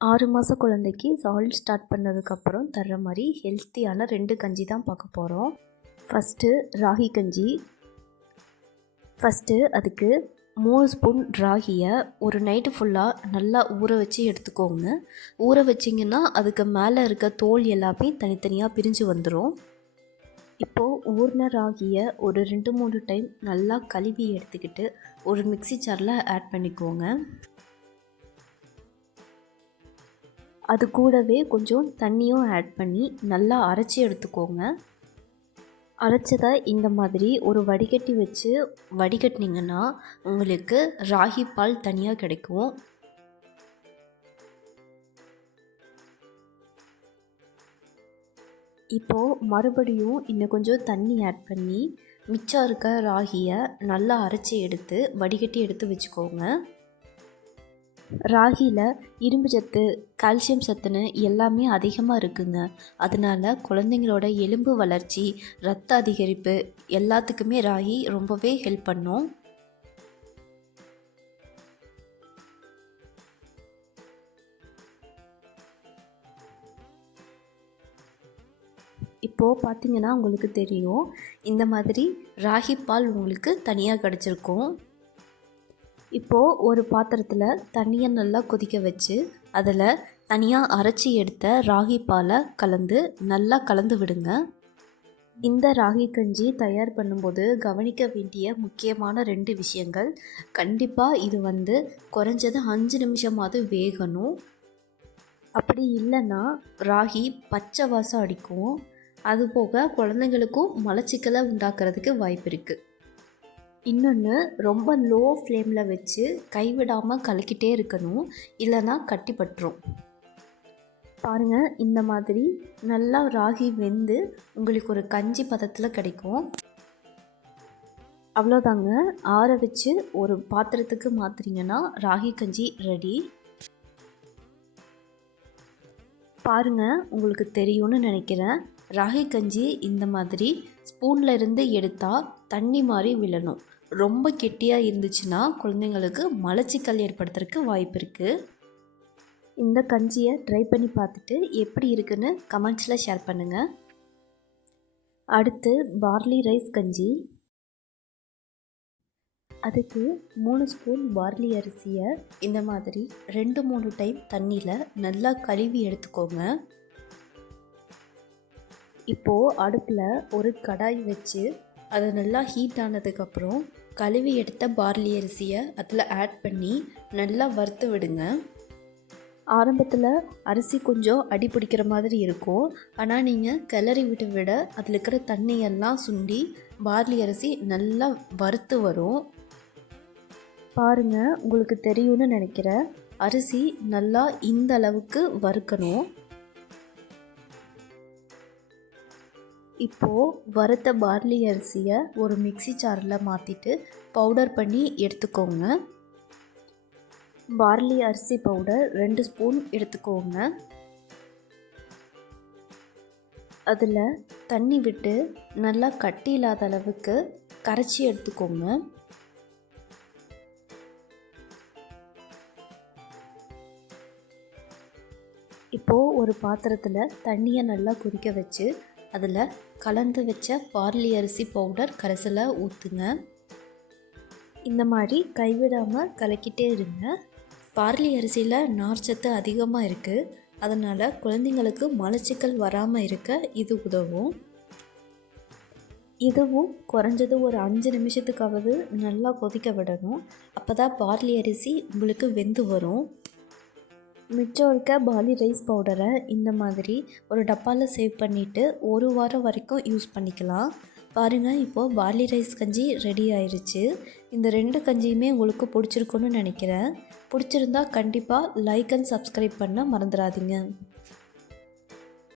6 மாத குழந்தைக்கு solid start பண்ணதுக்கப்புறம் தர்ற மாதிரி ஹெல்த்தியான 2 கஞ்சி தான் பார்க்க போகிறோம். ஃபஸ்ட்டு ராகி கஞ்சி. அதுக்கு 3 ஸ்பூன் ராகியை ஒரு நைட்டு ஃபுல்லாக நல்லா ஊற வச்சு எடுத்துக்கோங்க. ஊற வச்சிங்கன்னா அதுக்கு மேலே இருக்க தோல் எல்லாமே தனித்தனியாக பிரிஞ்சு வந்துடும். இப்போது ஊறின ராகியை ஒரு 2-3 டைம் நல்லா கழுவி எடுத்துக்கிட்டு ஒரு மிக்ஸி ஜாரில் ஆட் பண்ணிக்கோங்க. அது கூடவே கொஞ்சம் தண்ணியும் ஆட் பண்ணி நல்லா அரைச்சி எடுத்துக்கோங்க. அரைச்சதை இந்த மாதிரி ஒரு வடிகட்டி வச்சு வடிகட்டினீங்கன்னா உங்களுக்கு ராகி பால் தனியாக கிடைக்கும். இப்போது மறுபடியும் இன்னும் கொஞ்சம் தண்ணி ஆட் பண்ணி மிச்சம் இருக்க ராகியை நல்லா அரைச்சி எடுத்து வடிகட்டி எடுத்து வச்சுக்கோங்க. ராகியில் இரும்பு சத்து, கால்சியம் சத்துன்னு எல்லாமே அதிகமாக இருக்குங்க. அதனால் குழந்தைங்களோட எலும்பு வளர்ச்சி, ரத்த அதிகரிப்பு எல்லாத்துக்குமே ராகி ரொம்பவே ஹெல்ப் பண்ணும். இப்போது பார்த்தீங்கன்னா உங்களுக்கு தெரியும், இந்த மாதிரி ராகி பால் உங்களுக்கு தனியாக கிடச்சிருக்கும். இப்போது ஒரு பாத்திரத்தில் தண்ணியை நல்லா கொதிக்க வச்சு அதில் தனியாக அரைச்சி எடுத்த ராகி பாலை நல்லா கலந்து விடுங்க. இந்த ராகி கஞ்சி தயார் பண்ணும்போது கவனிக்க வேண்டிய முக்கியமான 2 விஷயங்கள். கண்டிப்பாக இது குறைஞ்சது 5 நிமிஷமாவது வேகணும். அப்படி இல்லைன்னா ராகி பச்சை வாசம் அடிக்கும். அதுபோக குழந்தைங்களுக்கும் மலச்சிக்கலை உண்டாக்குறதுக்கு வாய்ப்பு இருக்குது. இன்னொன்று, ரொம்ப லோ ஃப்ளேமில் வச்சு கைவிடாமல் கலக்கிட்டே இருக்கணும், இல்லைன்னா கட்டி பட்டுரும். பாருங்கள், இந்த மாதிரி நல்லா ராகி வெந்து உங்களுக்கு ஒரு கஞ்சி பதத்தில் கிடைக்கும். அவ்வளோதாங்க. ஆற வச்சு ஒரு பாத்திரத்துக்கு மாற்றுறீங்கன்னா ராகி கஞ்சி ரெடி. பாருங்கள், உங்களுக்கு தெரியும்னு நினைக்கிறேன். ராகி கஞ்சி இந்த மாதிரி ஸ்பூனில் இருந்து எடுத்தால் தண்ணி மாதிரி விழணும். ரொம்ப கெட்டியாக இருந்துச்சுன்னா குழந்தைங்களுக்கு மலச்சிக்கல் ஏற்படுத்துறதுக்கு வாய்ப்பு இருக்குது. இந்த கஞ்சியை ட்ரை பண்ணி பார்த்துட்டு எப்படி இருக்குன்னு கமெண்ட்ஸில் ஷேர் பண்ணுங்கள். அடுத்து பார்லி ரைஸ் கஞ்சி. அதுக்கு 3 ஸ்பூன் பார்லி அரிசியை இந்த மாதிரி 2-3 டைம் தண்ணியில் நல்லா கழுவி எடுத்துக்கோங்க. இப்போது அடுப்பில் ஒரு கடாய் வச்சு அது நல்லா ஹீட் ஆனதுக்கப்புறம் கழுவி எடுத்த பார்லி அரிசியை அதில் ஆட் பண்ணி நல்லா வறுத்து விடுங்க. ஆரம்பத்தில் அரிசி கொஞ்சம் அடி பிடிக்கிற மாதிரி இருக்கும். ஆனால் நீங்கள் கிளறி விட அதில் இருக்கிற தண்ணியெல்லாம் சுண்டி பார்லி அரிசி நல்லா வறுத்து வரும். பாருங்கள், உங்களுக்கு தெரியும்னு நினைக்கிறேன். அரிசி நல்லா இந்த அளவுக்கு வறுக்கணும். இப்போது வறுத்த பார்லி அரிசியை ஒரு மிக்ஸி ஜாரில் மாற்றிட்டு பவுடர் பண்ணி எடுத்துக்கோங்க. பார்லி அரிசி பவுடர் 2 ஸ்பூன் எடுத்துக்கோங்க. அதில் தண்ணி விட்டு நல்லா கட்டி இல்லாத அளவுக்கு கரைச்சி எடுத்துக்கோங்க. இப்போது ஒரு பாத்திரத்தில் தண்ணியை நல்லா கொதிக்க வச்சு அதில் கலந்து வச்ச பார்லி அரிசி பவுடர் கரைசலை ஊற்றுங்க. இந்த மாதிரி கைவிடாமல் கலக்கிட்டே இருங்க. பார்லி அரிசியில் நார்ச்சத்து அதிகமாக இருக்குது. அதனால் குழந்தைங்களுக்கு மலச்சிக்கல் வராமல் இருக்க இது உதவும். இதுவும் குறைஞ்சது ஒரு 5 நிமிஷத்துக்காவது நல்லா கொதிக்க விடணும். அப்போ தான் பார்லி அரிசி உங்களுக்கு வெந்து வரும். மிச்சம் இருக்க பார்லி ரைஸ் பவுடரை இந்த மாதிரி ஒரு டப்பாவில் சேவ் பண்ணிவிட்டு 1 வாரம் வரைக்கும் யூஸ் பண்ணிக்கலாம். பாருங்கள், இப்போது பார்லி ரைஸ் கஞ்சி ரெடி ஆயிடுச்சு. இந்த 2 கஞ்சியுமே உங்களுக்கு பிடிச்சிருக்குன்னு நினைக்கிறேன். பிடிச்சிருந்தா கண்டிப்பாக லைக் அண்ட் சப்ஸ்கிரைப் பண்ண மறந்துடாதீங்க.